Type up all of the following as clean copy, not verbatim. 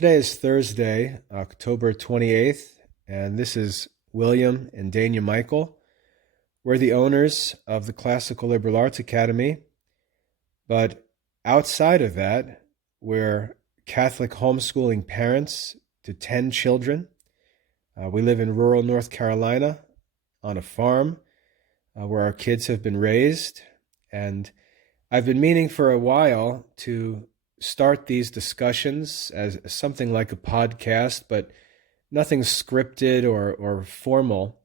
Today is Thursday, October 28th, and this is William and Dania Michael. We're the owners of the Classical Liberal Arts Academy, but outside of that, we're Catholic homeschooling parents to 10 children. We live in rural North Carolina on a farm where our kids have been raised, and I've been meaning for a while to start these discussions as something like a podcast, but nothing scripted or formal,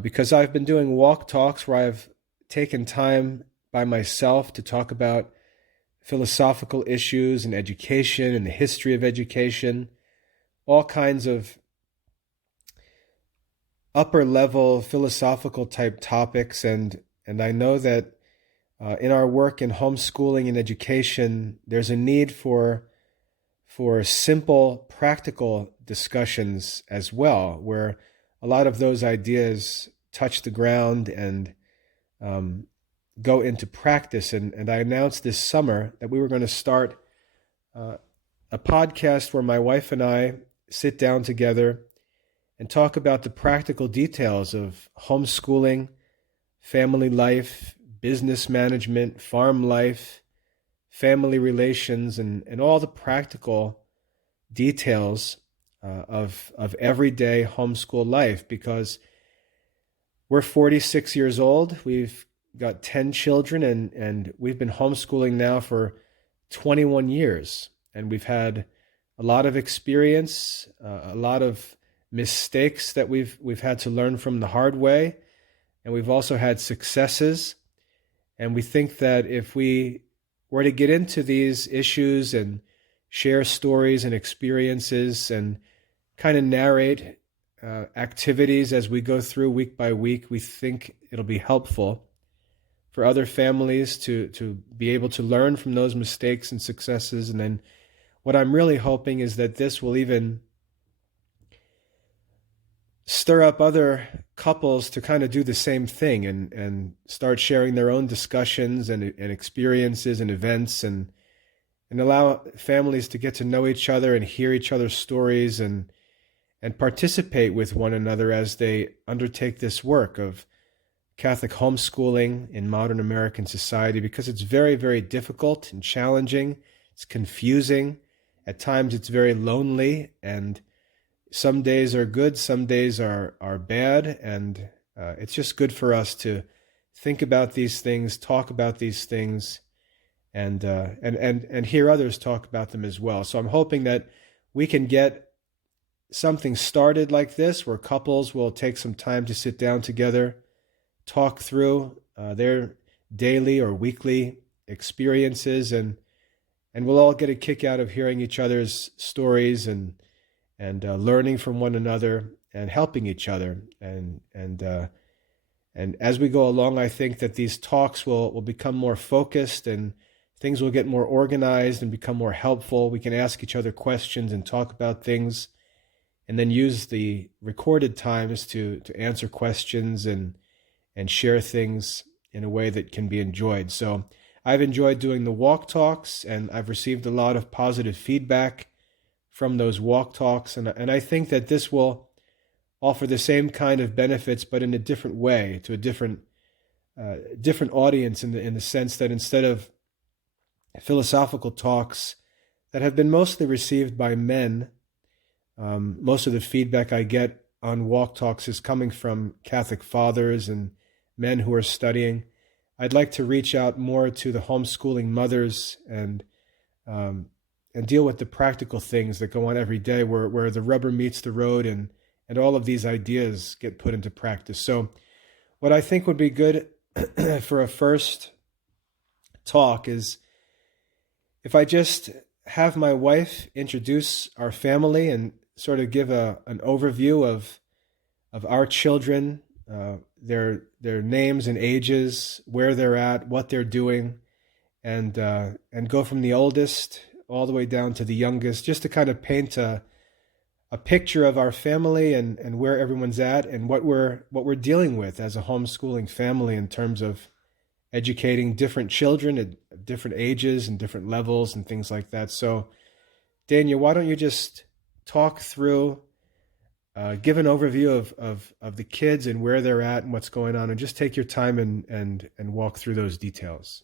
because I've been doing walk talks where I've taken time by myself to talk about philosophical issues and education and the history of education, all kinds of upper level philosophical type topics. And I know that in our work in homeschooling and education, there's a need for simple, practical discussions as well, where a lot of those ideas touch the ground and go into practice. And I announced this summer that we were going to start a podcast where my wife and I sit down together and talk about the practical details of homeschooling, family life, business management, farm life, family relations, and all the practical details of everyday homeschool life, because we're 46 years old. We've got 10 children, and we've been homeschooling now for 21 years. And we've had a lot of experience, a lot of mistakes that we've had to learn from the hard way. And we've also had successes. And we think that if we were to get into these issues and share stories and experiences and kind of narrate activities as we go through week by week, we think it'll be helpful for other families to be able to learn from those mistakes and successes. And then what I'm really hoping is that this will even stir up other couples to kind of do the same thing and start sharing their own discussions and experiences and events, and allow families to get to know each other and hear each other's stories and participate with one another as they undertake this work of Catholic homeschooling in modern American society, because it's very, very difficult and challenging. It's confusing. At times it's very lonely, and some days are good, some days are bad, and it's just good for us to think about these things, talk about these things, and hear others talk about them as well. So I'm hoping that we can get something started like this, where couples will take some time to sit down together, talk through their daily or weekly experiences, and we'll all get a kick out of hearing each other's stories and learning from one another and helping each other. And as we go along, I think that these talks will become more focused and things will get more organized and become more helpful. We can ask each other questions and talk about things, and then use the recorded times to answer questions and share things in a way that can be enjoyed. So I've enjoyed doing the walk talks, and I've received a lot of positive feedback from those walk talks. And I think that this will offer the same kind of benefits, but in a different way, to a different audience, in the sense that instead of philosophical talks that have been mostly received by men, most of the feedback I get on walk talks is coming from Catholic fathers and men who are studying. I'd like to reach out more to the homeschooling mothers and deal with the practical things that go on every day, where the rubber meets the road and all of these ideas get put into practice. So what I think would be good for a first talk is if I just have my wife introduce our family and sort of give an overview of our children, their names and ages, where they're at, what they're doing, and go from the oldest all the way down to the youngest, just to kind of paint a picture of our family and where everyone's at and what we're dealing with as a homeschooling family in terms of educating different children at different ages and different levels and things like that. So Daniel, why don't you just talk through, give an overview of the kids and where they're at and what's going on, and just take your time and walk through those details.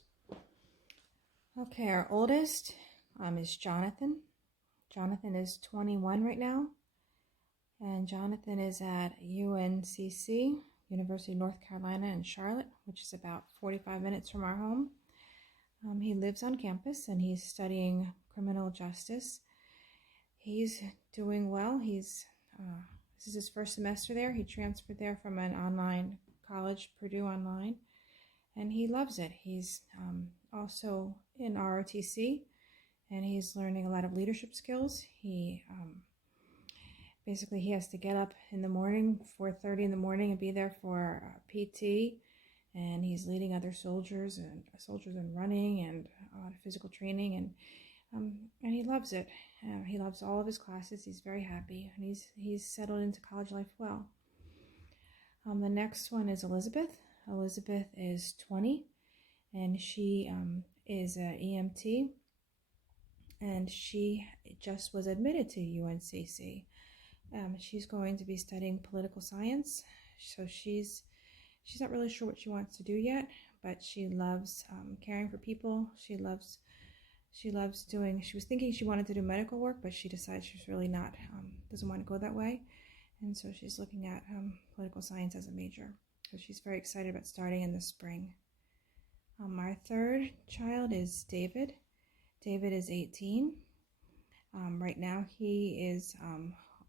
Okay, our oldest is Jonathan. Jonathan is 21 right now, and Jonathan is at UNCC, University of North Carolina in Charlotte, which is about 45 minutes from our home. He lives on campus and he's studying criminal justice. He's doing well. This is his first semester there. He transferred there from an online college, Purdue Online, and he loves it. He's also in ROTC, and he's learning a lot of leadership skills. Basically he has to get up in the morning, 4:30 in the morning, and be there for PT, and he's leading other soldiers and running and a lot of physical training, and he loves it. He loves all of his classes. He's very happy, and he's settled into college life well. The next one is Elizabeth. Elizabeth is 20, and she is an EMT, and she just was admitted to UNCC. She's going to be studying political science, so she's not really sure what she wants to do yet, but she loves caring for people. She was thinking she wanted to do medical work, but she decided she's really not, doesn't want to go that way, and so she's looking at political science as a major. So she's very excited about starting in the spring. Our third child is David. David is 18. Right now he is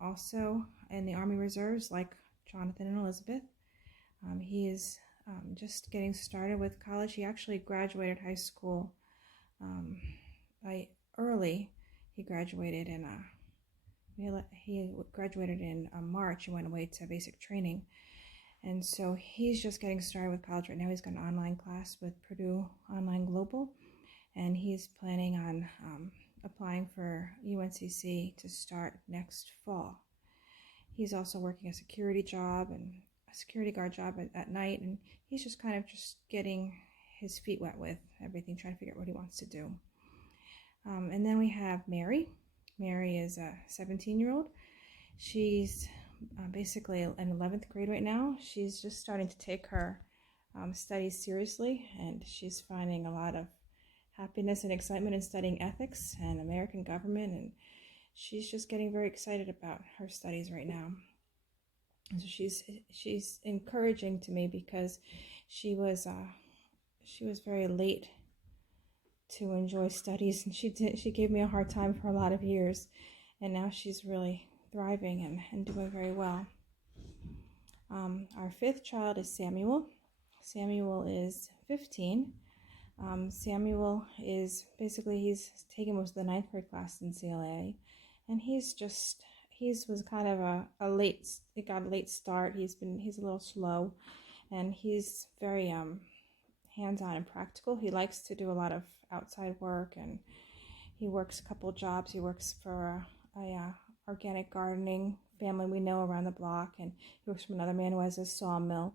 also in the Army Reserves like Jonathan and Elizabeth. He is just getting started with college. He actually graduated high school early. He graduated in March. He went away to basic training, and so he's just getting started with college right now. He's got an online class with Purdue Online Global, and he's planning on applying for UNCC to start next fall. He's also working a security guard job at night, and he's just kind of just getting his feet wet with everything, trying to figure out what he wants to do. And then we have Mary. Mary is a 17-year-old. She's basically in 11th grade right now. She's just starting to take her studies seriously, and she's finding a lot of happiness and excitement in studying ethics and American government, and she's just getting very excited about her studies right now. And so she's encouraging to me because she was very late to enjoy studies, and she gave me a hard time for a lot of years, and now she's really thriving and doing very well. Our fifth child is Samuel. Samuel is 15. Samuel is he's taking most of the 9th grade class in CLA, and he was kind of it got a late start. He's a little slow, and he's very hands-on and practical. He likes to do a lot of outside work, and he works a couple jobs. He works for a organic gardening family we know around the block, and he works for another man who has a sawmill,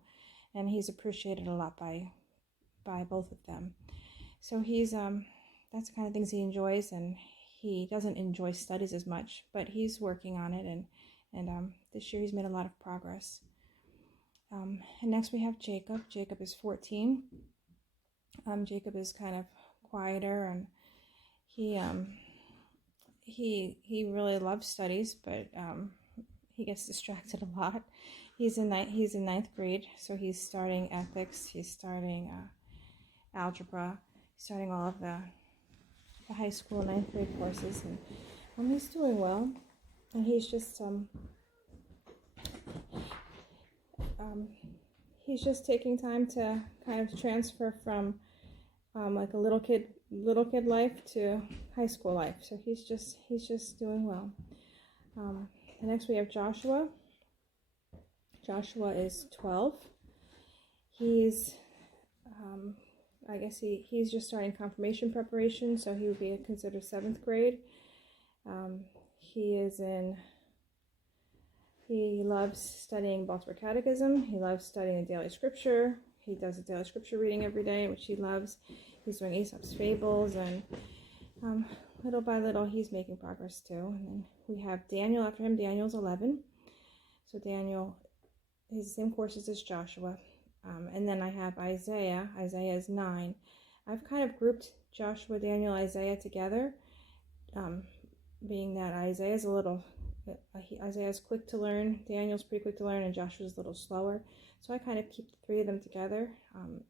and he's appreciated a lot by both of them. So he's that's the kind of things he enjoys, and he doesn't enjoy studies as much, but he's working on it, and this year he's made a lot of progress. And next we have Jacob. Jacob is 14. Jacob is kind of quieter, and he really loves studies, but he gets distracted a lot. He's in 9th grade, so he's starting ethics. He's starting algebra. He's starting all of the high school 9th grade courses, and he's doing well. And he's just taking time to kind of transfer from like a little kid life to high school life. So he's just doing well. And next we have Joshua. Joshua is 12. He's I guess he's just starting confirmation preparation, so he would be considered 7th grade. He loves studying Baltimore Catechism. He loves studying the daily scripture. He does a daily scripture reading every day, which he loves. He's doing Aesop's Fables, and little by little, he's making progress too. And then we have Daniel after him. Daniel's 11. So Daniel, he's the same courses as Joshua. And then I have Isaiah. Isaiah is 9. I've kind of grouped Joshua, Daniel, Isaiah together, being that Isaiah's quick to learn, Daniel's pretty quick to learn, and Joshua's a little slower. So I kind of keep the 3 of them together,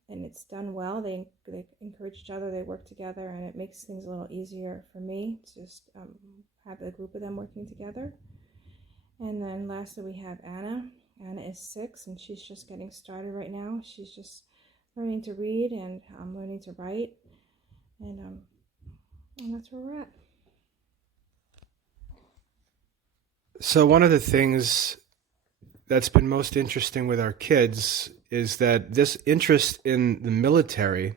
and it's done well. They encourage each other, they work together, and it makes things a little easier for me to just have a group of them working together. And then lastly, we have Anna. Anna is 6, and she's just getting started right now. She's just learning to read and learning to write, and that's where we're at. So one of the things that's been most interesting with our kids is that this interest in the military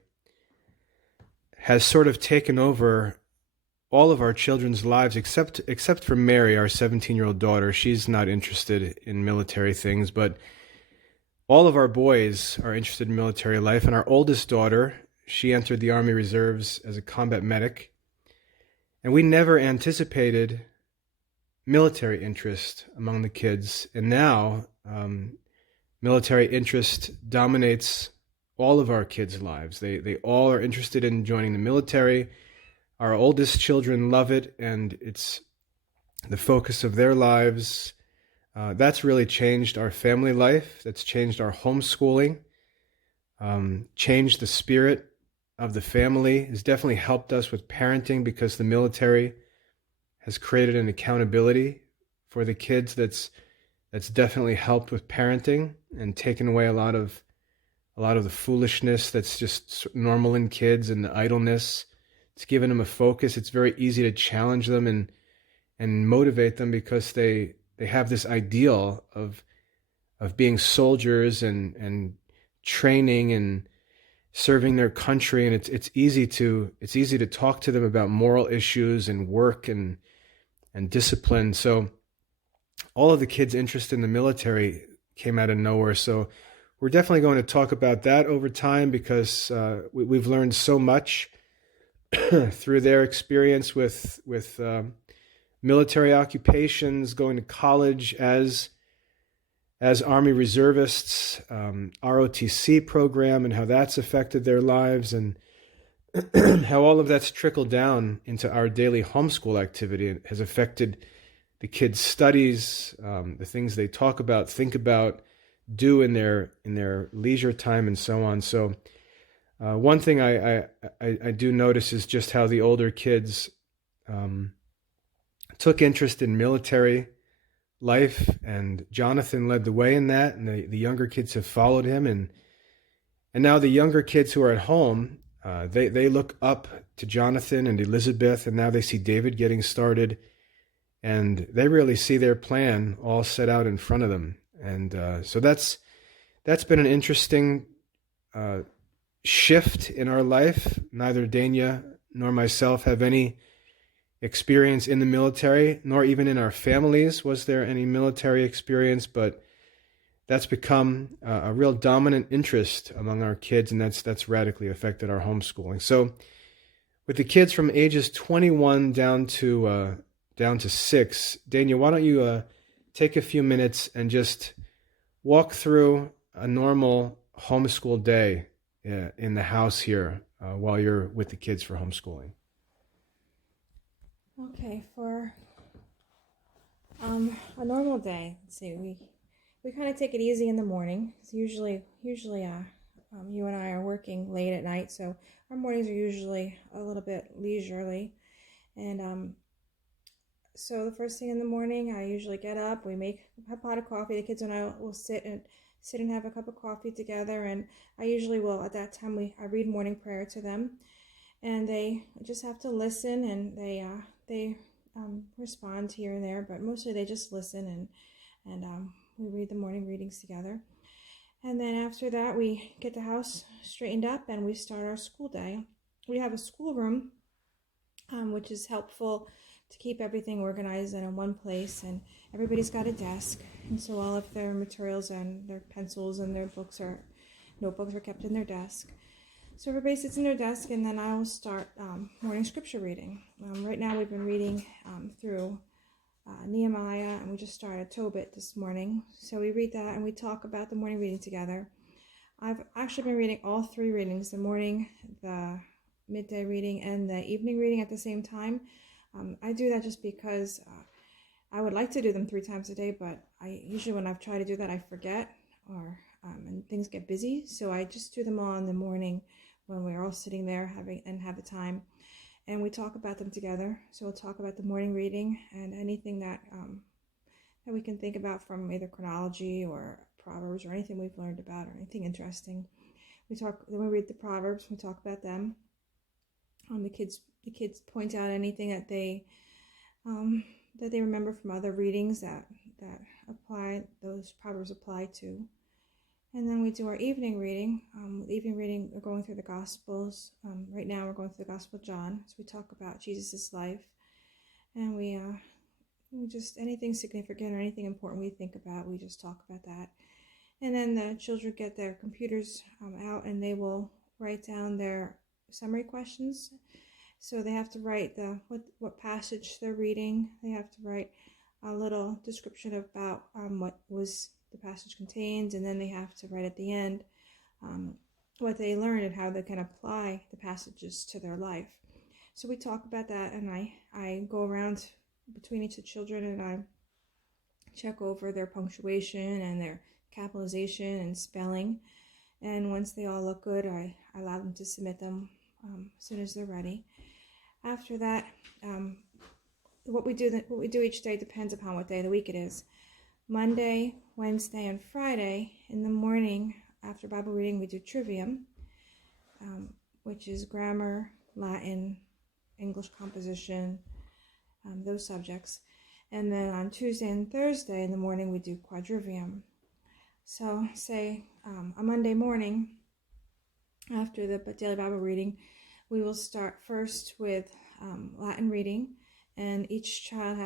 has sort of taken over all of our children's lives, except for Mary, our 17-year-old daughter. She's not interested in military things, but all of our boys are interested in military life. And our oldest daughter, she entered the Army Reserves as a combat medic. And we never anticipated military interest among the kids. And now military interest dominates all of our kids' lives. They all are interested in joining the military. Our oldest children love it, and it's the focus of their lives. That's really changed our family life. That's changed our homeschooling, changed the spirit of the family. Has definitely helped us with parenting, because the military has created an accountability for the kids that's definitely helped with parenting and taken away a lot of the foolishness that's just normal in kids and the idleness. It's given them a focus. It's very easy to challenge them and motivate them, because they have this ideal of being soldiers and training and serving their country, and it's easy to talk to them about moral issues and work and discipline. So all of the kids' interest in the military came out of nowhere. So we're definitely going to talk about that over time, because we've learned so much through their experience with military occupations, going to college as Army reservists, ROTC program, and how that's affected their lives, and how all of that's trickled down into our daily homeschool activity. It has affected the kids' studies, the things they talk about, think about, do in their leisure time, and so on. So one thing I do notice is just how the older kids took interest in military life, and Jonathan led the way in that, and the younger kids have followed him, and now the younger kids who are at home, they look up to Jonathan and Elizabeth, and now they see David getting started, and they really see their plan all set out in front of them. And so that's been an interesting shift in our life. Neither Dania nor myself have any experience in the military, nor even in our families was there any military experience, but that's become a real dominant interest among our kids, and that's radically affected our homeschooling. So with the kids from ages 21 down to 6, Dania, why don't you take a few minutes and just walk through a normal homeschool day in the house here while you're with the kids for homeschooling. Okay, for a normal day, let's see, we kind of take it easy in the morning. So usually you and I are working late at night, so our mornings are usually a little bit leisurely. And so the first thing in the morning, I usually get up, we make a pot of coffee. The kids and I will sit and have a cup of coffee together, and I usually will, at that time, I read morning prayer to them, and they just have to listen, and they respond here and there, but mostly they just listen, and we read the morning readings together. And then after that, we get the house straightened up and we start our school day. We have a schoolroom, which is helpful to keep everything organized and in one place, and everybody's got a desk, and so all of their materials and their pencils and their notebooks are kept in their desk. So everybody sits in their desk, and then I will start morning scripture reading. Right now we've been reading through Nehemiah, and we just started Tobit this morning. So we read that and we talk about the morning reading together. I've actually been reading all three readings, the morning, the midday reading, and the evening reading at the same time. I do that just because I would like to do them 3 times a day, but I usually when I've tried to do that, I forget or and things get busy. So I just do them all in the morning when we're all sitting there have the time, and we talk about them together. So we'll talk about the morning reading and anything that we can think about from either chronology or Proverbs or anything we've learned about or anything interesting. Then we read the Proverbs. We talk about them. The kids point out anything that they remember from other readings that those Proverbs apply to. And then we do our evening reading. Evening reading, we're going through the Gospels. Right now we're going through the Gospel of John. So we talk about Jesus' life. And we just, anything significant or anything important we think about, we just talk about that. And then the children get their computers out, and they will write down their summary questions. So they have to write what passage they're reading. They have to write a little description about what was the passage contains, and then they have to write at the end what they learned and how they can apply the passages to their life. So we talk about that, and I go around between each of the children and I check over their punctuation and their capitalization and spelling. And once they all look good, I allow them to submit them as soon as they're ready. After that, what we do each day depends upon what day of the week it is. Monday, Wednesday, and Friday in the morning after Bible reading, we do trivium, which is grammar, Latin, English composition, those subjects. And then on Tuesday and Thursday in the morning, we do quadrivium. So say a Monday morning after the daily Bible reading, we will start first with Latin reading, and each child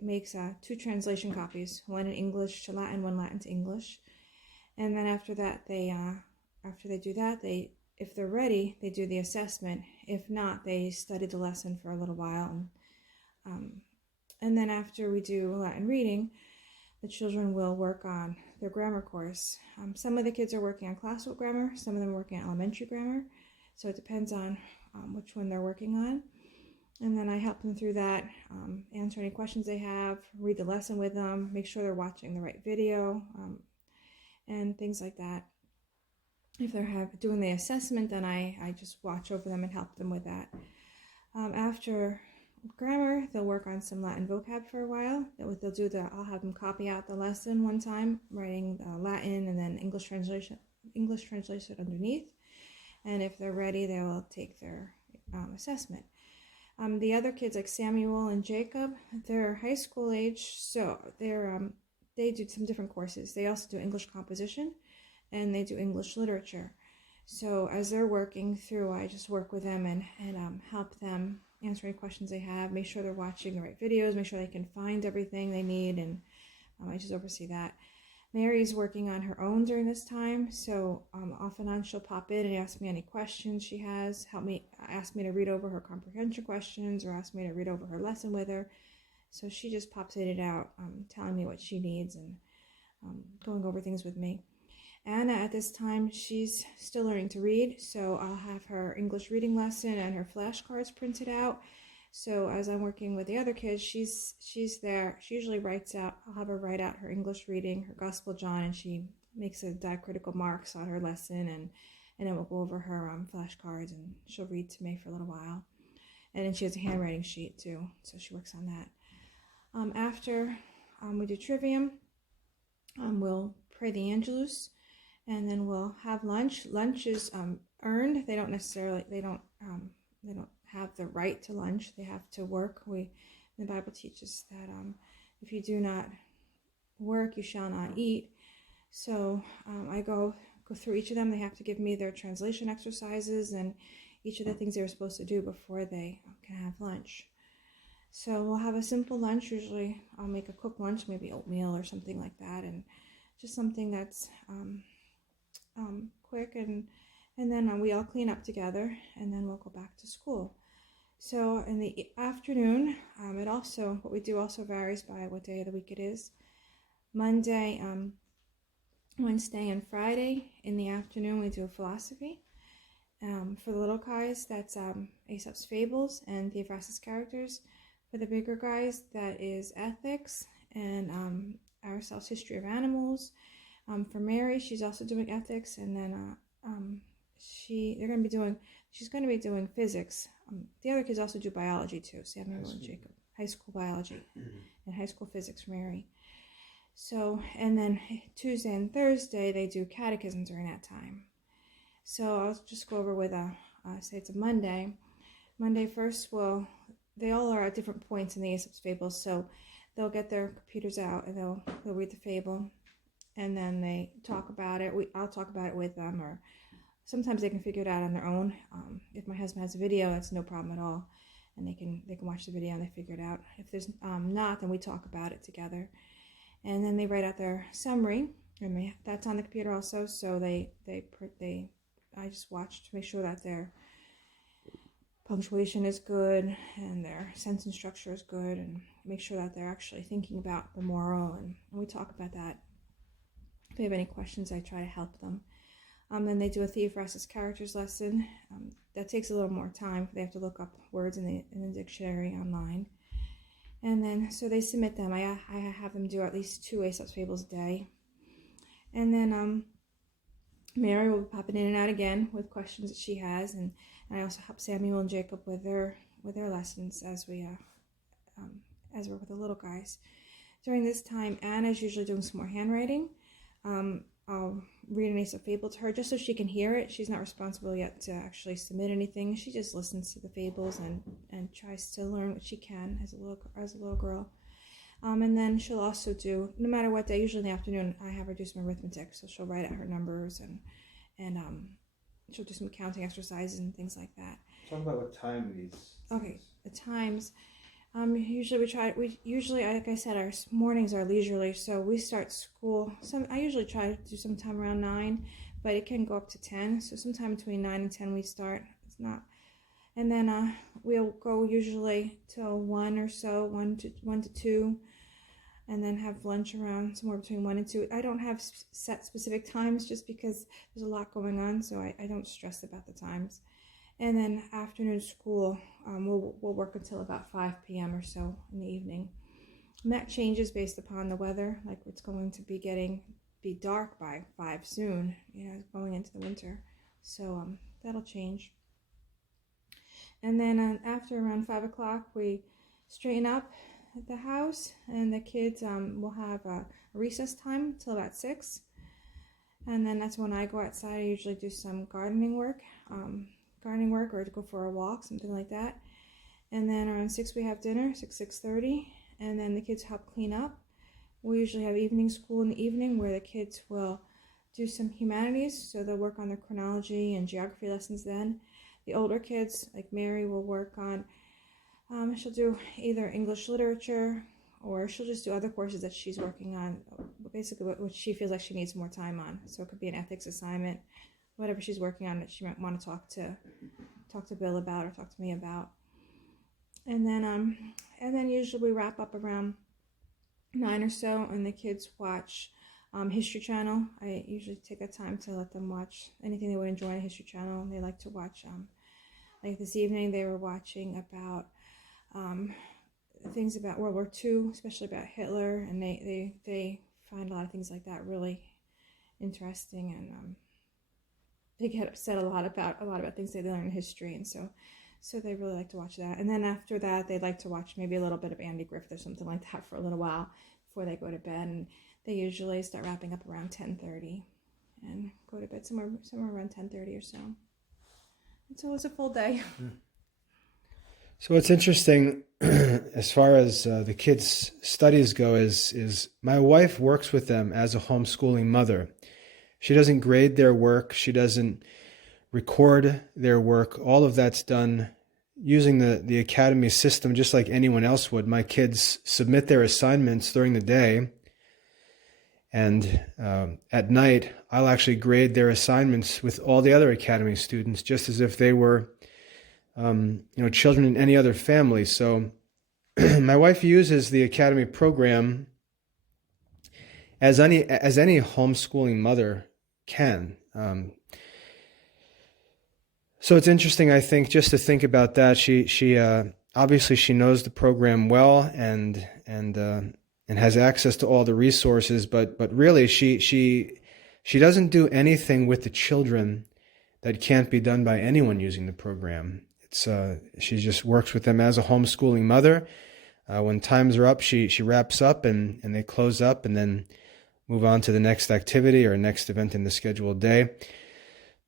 makes 2 translation copies, one in English to Latin, one Latin to English. And then after that, after they do that, if they're ready, they do the assessment. If not, they study the lesson for a little while. And then after we do Latin reading, the children will work on their grammar course. Some of the kids are working on classical grammar, some of them are working on elementary grammar. So it depends on which one they're working on. And then I help them through that, answer any questions they have, read the lesson with them, make sure they're watching the right video, and things like that. If they're doing the assessment, then I just watch over them and help them with that. After grammar, they'll work on some Latin vocab for a while. I'll have them copy out the lesson one time, writing Latin and then English translation underneath. And if they're ready, they will take their assessment. The other kids, like Samuel and Jacob, they're high school age, so they do some different courses. They also do English composition, and they do English literature. So as they're working through, I just work with them and help them answer any questions they have, make sure they're watching the right videos, make sure they can find everything they need, and I just oversee that. Mary's working on her own during this time, so off and on she'll pop in and ask me any questions she has, ask me to read over her comprehension questions, or ask me to read over her lesson with her. So she just pops it out, telling me what she needs and going over things with me. Anna, at this time, she's still learning to read, so I'll have her English reading lesson and her flashcards printed out. So as I'm working with the other kids, she's there. She usually I'll have her write out her English reading, her Gospel of John, and she makes a diacritical marks on her lesson, and then we'll go over her flashcards, and she'll read to me for a little while. And then she has a handwriting sheet too, so she works on that. After we do trivium, we'll pray the Angelus, and then we'll have lunch. Lunch is earned. They don't have the right to lunch. They have to work. The Bible teaches that if you do not work, you shall not eat. So I go through each of them. They have to give me their translation exercises and each of the things they were supposed to do before they can have lunch. So we'll have a simple lunch. Usually I'll make a cooked lunch, maybe oatmeal or something like that, and just something that's quick and and then we all clean up together, and then we'll go back to school. So in the afternoon, what we do also varies by what day of the week it is. Monday, Wednesday, and Friday in the afternoon, we do philosophy. For the little guys, that's Aesop's Fables and Theophrastus characters. For the bigger guys, that is ethics and Aristotle's History of Animals. For Mary, she's also doing ethics, and then she's going to be doing physics. The other kids also do biology too, Samuel and Jacob. High school biology and high school physics for Mary. So, and then Tuesday and Thursday, they do catechism during that time. So I'll just go over with say it's a Monday. Monday first, well, they all are at different points in the Aesop's Fables, so they'll get their computers out and they'll read the fable, and then they talk about it. I'll talk about it with them, or sometimes they can figure it out on their own. If my husband has a video, that's no problem at all, and they can watch the video and they figure it out. If there's not, then we talk about it together, and then they write out their summary, and that's on the computer also. So I just watch to make sure that their punctuation is good and their sentence structure is good, and make sure that they're actually thinking about the moral, and we talk about that. If they have any questions, I try to help them. Then they do a Theophrastus characters lesson. That takes a little more time. They have to look up words in the dictionary online. And then, so they submit them. I have them do at least 2 Aesop's Fables a day. And then Mary will be popping in and out again with questions that she has, and I also help Samuel and Jacob with their lessons as we're with the little guys. During this time, Anna's usually doing some more handwriting. I'll read an Aesop Fable to her just so she can hear it. She's not responsible yet to actually submit anything. She just listens to the fables and tries to learn what she can as a little girl. And then she'll also do, no matter what day, usually in the afternoon, I have her do some arithmetic. So she'll write out her numbers and she'll do some counting exercises and things like that. Talk about what time these. Okay, the times. Usually, like I said, our mornings are leisurely, so we start school. I usually try to do sometime around 9, but it can go up to 10. So sometime between 9 and 10 we start. It's not, and then we'll go usually till 1 or so, 1 to 2, and then have lunch around somewhere between 1 and 2. I don't have set specific times just because there's a lot going on, so I don't stress about the times. And then afternoon school, we'll work until about 5 p.m. or so in the evening. And that changes based upon the weather. Like it's going to be dark by 5 soon, going into the winter. So that'll change. And then after around 5 o'clock, we straighten up at the house, and the kids will have a recess time till about 6. And then that's when I go outside. I usually do some gardening work or to go for a walk, something like that. And then around 6 we have dinner, 6:30, and then the kids help clean up. We usually have evening school in the evening where the kids will do some humanities, so they'll work on their chronology and geography lessons then. The older kids, like Mary, will work on, she'll do either English literature, or she'll just do other courses that she's working on, basically what she feels like she needs more time on. So it could be an ethics assignment, whatever she's working on that she might want to talk to Bill about or talk to me about. And then usually we wrap up around 9 or so, and the kids watch History Channel. I usually take that time to let them watch anything they would enjoy on History Channel. They like to watch, like this evening they were watching about things about World War II, especially about Hitler, and they find a lot of things like that really interesting, and they get upset a lot about things they learn in history, and so they really like to watch that. And then after that, they'd like to watch maybe a little bit of Andy Griffith or something like that for a little while before they go to bed. And they usually start wrapping up around 10:30 and go to bed somewhere around 10:30 or so. And so it's a full day. So what's interesting as far as the kids' studies go is my wife works with them as a homeschooling mother. She doesn't grade their work. She doesn't record their work. All of that's done using the academy system just like anyone else would. My kids submit their assignments during the day, And at night, I'll actually grade their assignments with all the other academy students, just as if they were, children in any other family. So my wife uses the academy program as any homeschooling mother can. So it's interesting, I think, just to think about that. She obviously she knows the program well and has access to all the resources, but really she doesn't do anything with the children that can't be done by anyone using the program. She just works with them as a homeschooling mother. When times are up, she wraps up and they close up and then move on to the next activity or next event in the scheduled day.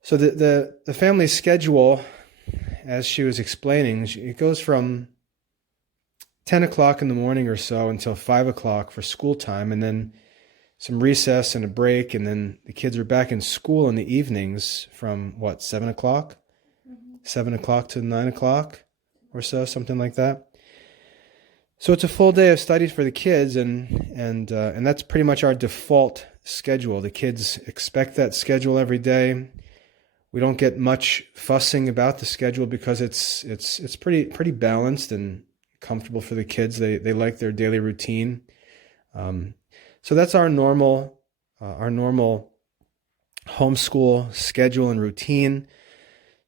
So the family schedule, as she was explaining, it goes from 10 o'clock in the morning or so until 5 o'clock for school time, and then some recess and a break, and then the kids are back in school in the evenings from 7 o'clock? 7 o'clock to 9 o'clock or so, something like that. So it's a full day of studies for the kids, and that's pretty much our default schedule. The kids expect that schedule every day. We don't get much fussing about the schedule because it's pretty balanced and comfortable for the kids. They like their daily routine. So that's our normal homeschool schedule and routine.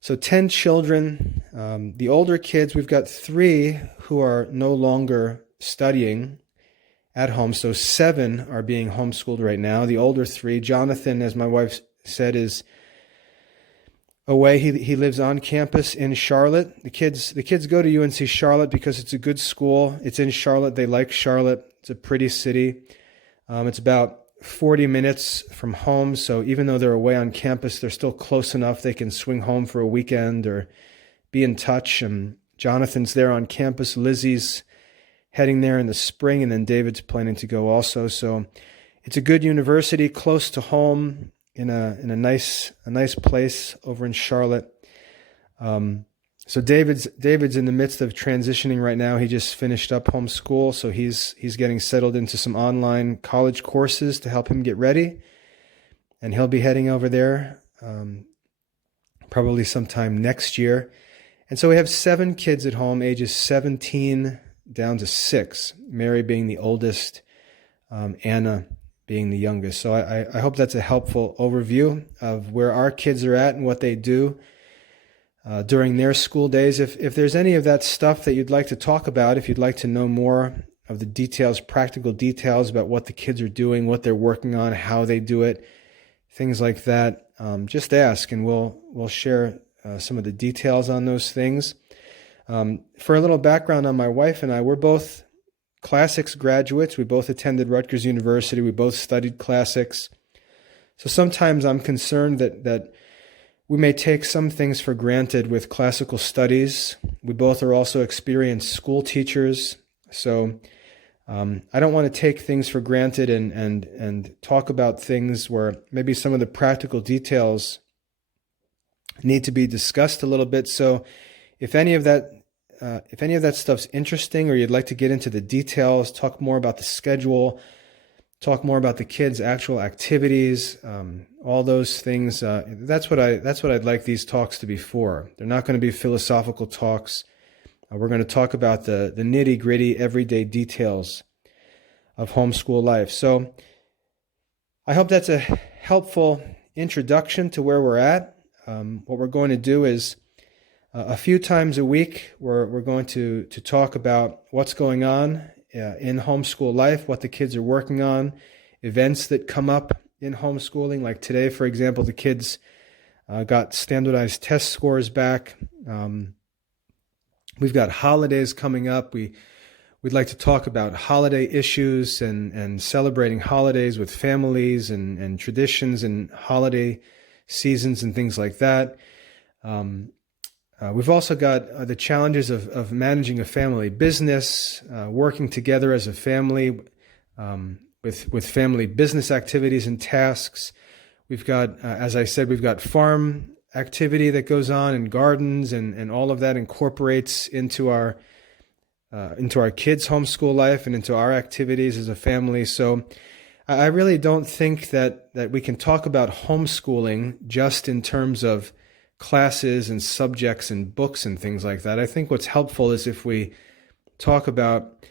So 10 children. The older kids, we've got 3 who are no longer studying at home. So 7 are being homeschooled right now. The older 3, Jonathan, as my wife said, is away. He lives on campus in Charlotte. The kids go to UNC Charlotte because it's a good school. It's in Charlotte. They like Charlotte. It's a pretty city. It's about 40 minutes from home. So even though they're away on campus, they're still close enough they can swing home for a weekend or be in touch. And Jonathan's there on campus. Lizzie's heading there in the spring, and then David's planning to go also. So it's a good university close to home, in a nice place over in Charlotte. So David's in the midst of transitioning right now. He just finished up homeschool, so he's getting settled into some online college courses to help him get ready, and he'll be heading over there probably sometime next year. And so we have 7 kids at home, ages 17 down to 6. Mary being the oldest, Anna being the youngest. So I hope that's a helpful overview of where our kids are at and what they do during their school days. If there's any of that stuff that you'd like to talk about, if you'd like to know more of the details, practical details about what the kids are doing, what they're working on, how they do it, things like that, just ask and we'll share some of the details on those things. For a little background on my wife and I, we're both classics graduates. We both attended Rutgers University. We both studied classics. So sometimes I'm concerned that we may take some things for granted with classical studies. We both are also experienced school teachers. So I don't want to take things for granted and talk about things where maybe some of the practical details need to be discussed a little bit. So if any of that stuff's interesting, or you'd like to get into the details, talk more about the schedule, talk more about the kids' actual activities, all those things, that's what I'd like these talks to be for. They're not going to be philosophical talks. We're going to talk about the nitty-gritty, everyday details of homeschool life. So I hope that's a helpful introduction to where we're at. What we're going to do is a few times a week, we're going to talk about what's going on in homeschool life, what the kids are working on, events that come up in homeschooling. Like today, for example, the kids got standardized test scores back. We've got holidays coming up. We'd like to talk about holiday issues and celebrating holidays with families and traditions and holiday seasons and things like that. We've also got the challenges of managing a family business, working together as a family with family business activities and tasks. We've got, as I said, we've got farm activity that goes on in gardens, and all of that incorporates into our kids' homeschool life and into our activities as a family. So I really don't think that we can talk about homeschooling just in terms of classes and subjects and books and things like that. I think what's helpful is if we talk about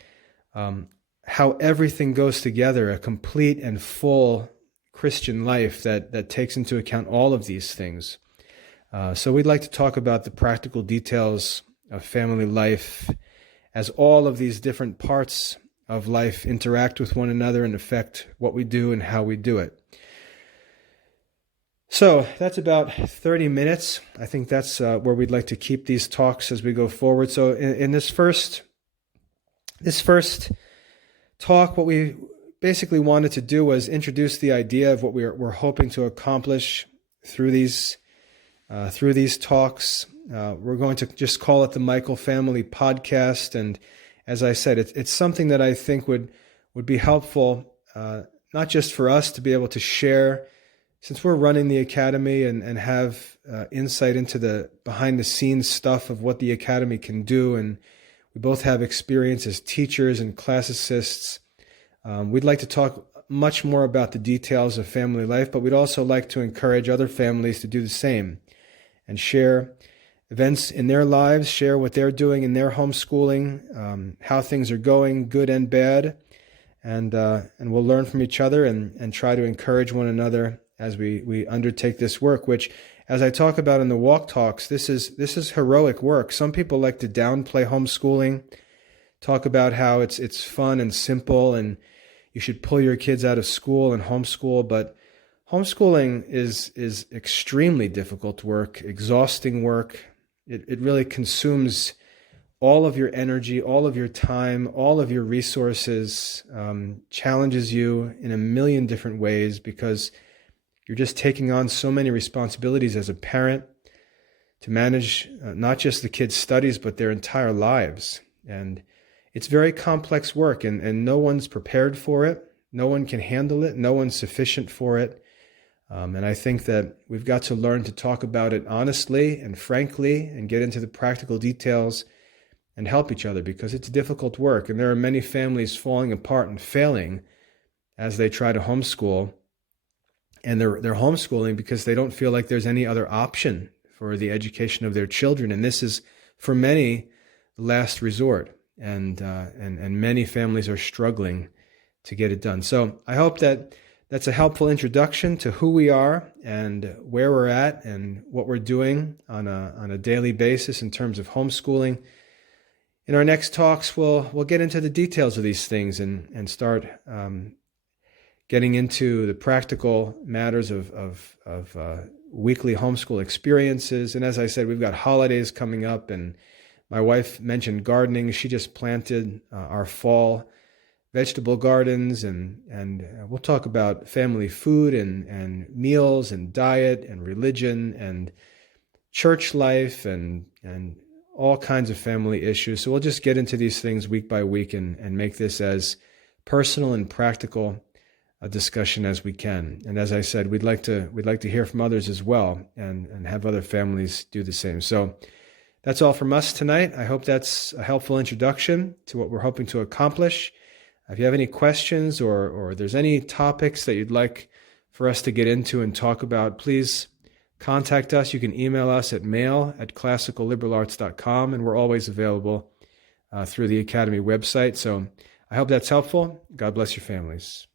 how everything goes together, a complete and full Christian life that takes into account all of these things. So we'd like to talk about the practical details of family life as all of these different parts of life interact with one another and affect what we do and how we do it. So that's about 30 minutes. I think that's where we'd like to keep these talks as we go forward. So in this first talk, what we basically wanted to do was introduce the idea of what we're hoping to accomplish through these talks. We're going to just call it the Michael Family Podcast, and as I said, it's something that I think would be helpful, not just for us to be able to share, since we're running the Academy and have insight into the behind-the-scenes stuff of what the Academy can do, and we both have experience as teachers and classicists. We'd like to talk much more about the details of family life, but we'd also like to encourage other families to do the same and share events in their lives, share what they're doing in their homeschooling, how things are going, good and bad, and we'll learn from each other and try to encourage one another as we undertake this work, which, as I talk about in the walk talks, this is heroic work. Some people like to downplay homeschooling, talk about how it's fun and simple and you should pull your kids out of school and homeschool, but homeschooling is extremely difficult work, exhausting work. It really consumes all of your energy, all of your time, all of your resources, challenges you in a million different ways because you're just taking on so many responsibilities as a parent to manage not just the kids' studies, but their entire lives. And it's very complex work, and no one's prepared for it. No one can handle it. No one's sufficient for it. And I think that we've got to learn to talk about it honestly and frankly and get into the practical details and help each other because it's difficult work. And there are many families falling apart and failing as they try to homeschool. And they're homeschooling because they don't feel like there's any other option for the education of their children. And this is, for many, the last resort. And many families are struggling to get it done. So I hope that that's a helpful introduction to who we are and where we're at and what we're doing on a daily basis in terms of homeschooling. In our next talks, we'll get into the details of these things and start getting into the practical matters of weekly homeschool experiences. And as I said, we've got holidays coming up, and my wife mentioned gardening. She just planted our fall vegetable gardens, and we'll talk about family food and meals and diet and religion and church life and all kinds of family issues. So we'll just get into these things week by week and make this as personal and practical a discussion as we can. And as I said, we'd like to hear from others as well and have other families do the same. So that's all from us tonight. I hope that's a helpful introduction to what we're hoping to accomplish. If you have any questions or there's any topics that you'd like for us to get into and talk about, please contact us. You can email us at mail@classicalliberalarts.com, and we're always available through the Academy website. So I hope that's helpful. God bless your families.